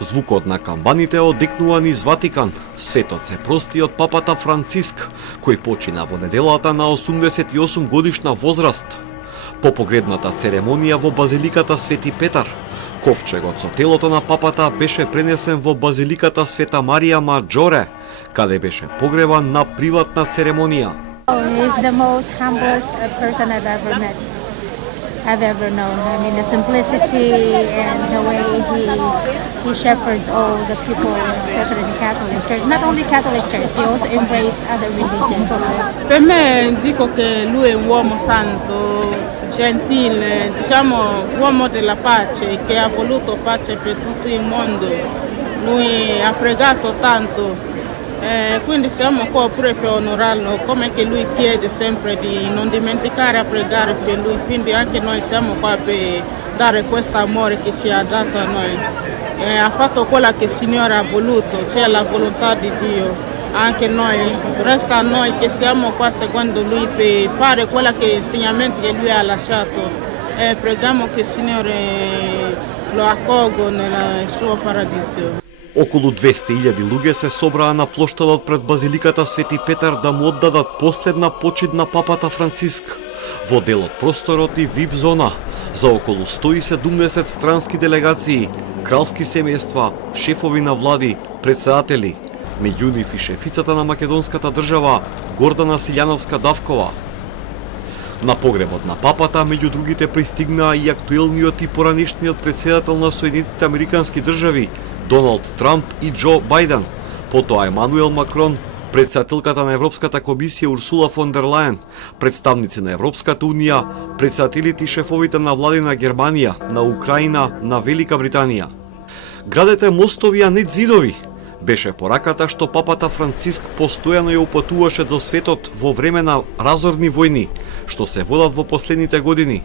Звукот на камбаните одекнува низ Ватикан. Светот се прости од папата Франциск, кој почина во неделата на 88 годишна возраст. По погребната церемонија во базиликата Свети Петар, ковчегот со телото на папата беше пренесен во базиликата Света Марија Маджоре, каде беше погребан на приватна церемонија. He's the most humblest person I've ever known. I mean, the simplicity and the way he shepherds all the people, especially the Catholic Church. Not only Catholic Church, he also embraced other religions. Per me dico che lui è un uomo santo, gentile, diciamo uomo della pace, che ha voluto pace per tutto il mondo. Lui ha pregato tanto. Quindi siamo qua pure per onorarlo, come che lui chiede sempre di non dimenticare a pregare per lui, quindi anche noi siamo qua per dare questo amore che ci ha dato a noi. Ha fatto quella che il Signore ha voluto, cioè la volontà di Dio. Anche noi, resta a noi che siamo qua seguendo lui per fare quella che insegnamenti che lui ha lasciato. Preghiamo che il Signore lo accolga nel suo paradiso. Околу 200.000 луѓе се собраа на плоштадот пред базиликата Свети Петар да му оддадат последна почит на папата Франциск. Во дел од просторот и VIP зона за околу 170 странски делегации, кралски семејства, шефови на влади, председатели, меѓу нив и шефицата на македонската држава Гордана Силјановска-Давкова. На погребот на папата меѓу другите пристигнаа и актуелниот и поранешниот председател на Соединетите Американски држави Доналд Трамп и Џо Бајден, потоа Емануел Макрон, председателката на Европската комисија Урсула фон дер Лајен, представници на Европската унија, председателите и шефовите на влади на Германија, на Украина, на Велика Британија. Градете мостови, а не зидови, беше пораката што папата Франциск постојано ја упатуваше до светот во време на разорни војни, што се водат во последните години.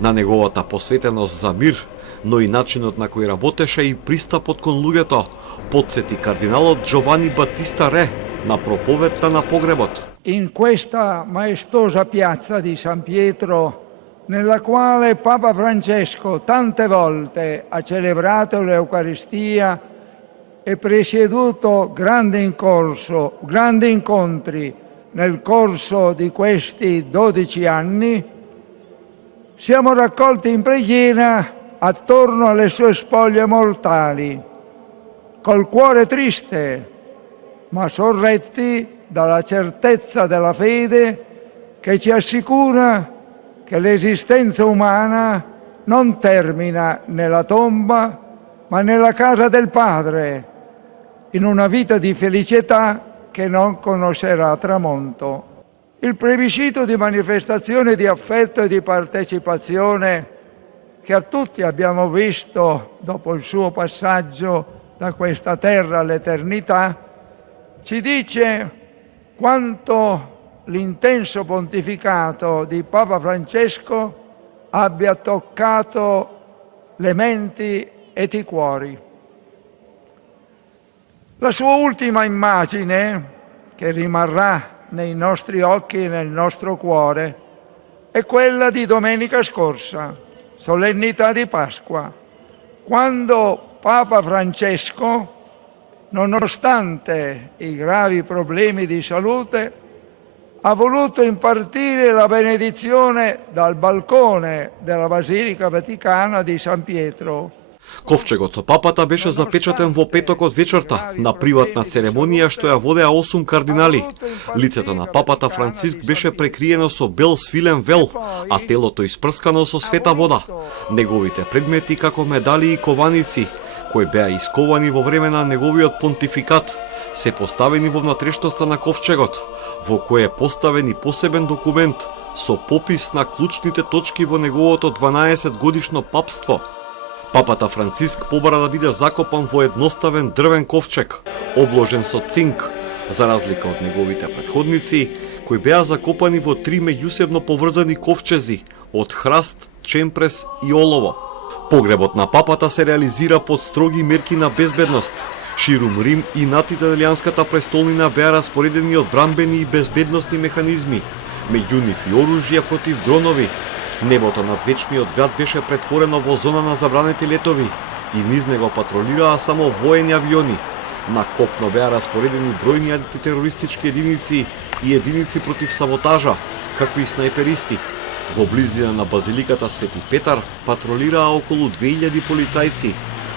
На неговата посветеност за мир, но и начинот на кој работеше и пристапот кон луѓето, потсети кардиналот Джовани Батиста Ре на проповедта на погребот. In questa maestosa piazza di San Pietro, nella quale Papa Francesco tante volte ha celebrato l'Eucaristia e presieduto grandi incontri nel corso di questi 12 anni, siamo raccolti in preghiera attorno alle sue spoglie mortali, col cuore triste, ma sorretti dalla certezza della fede che ci assicura che l'esistenza umana non termina nella tomba, ma nella casa del Padre, in una vita di felicità che non conoscerà tramonto. Il plebiscito di manifestazione di affetto e di partecipazione che a tutti abbiamo visto dopo il suo passaggio da questa terra all'eternità, ci dice quanto l'intenso pontificato di Papa Francesco abbia toccato le menti ed i cuori. La sua ultima immagine, che rimarrà nei nostri occhi e nel nostro cuore, è quella di domenica scorsa, solennità di Pasqua, quando Papa Francesco, nonostante i gravi problemi di salute, ha voluto impartire la benedizione dal balcone della Basilica Vaticana di San Pietro. Ковчегот со папата беше запечатен во петокот вечерта на приватна церемонија што ја водеа 8 кардинали. Лицето на папата Франциск беше прекриено со бел свилен вел, а телото испрскано со света вода. Неговите предмети како медали и кованици, кои беа исковани во време на неговиот понтификат, се поставени во внатрешноста на ковчегот, во кој е поставен и посебен документ со попис на клучните точки во неговото 12 годишно папство. Папата Франциск побара да биде закопан во едноставен дрвен ковчег, обложен со цинк, за разлика од неговите претходници, кои беа закопани во 3 меѓусебно поврзани ковчези од храст, чемпрес и олово. Погребот на папата се реализира под строги мерки на безбедност. Ширум Рим и над италијанската престолнина беа распоредени одбранбени и безбедносни механизми, меѓу нив и оружја против дронови. Небото над вечниот град беше претворено во зона на забранети летови. и низ него патролираа само воени авиони. На копно беа распоредени бројни антитерористички единици и единици против саботажа, како и снајперисти. Во близина на базиликата Свети Петар патролираа околу 2000 полицајци,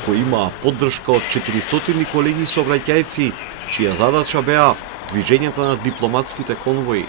кои имаа поддршка од 400 колеги сообраќајци, чија задача беа движењето на дипломатските конвои.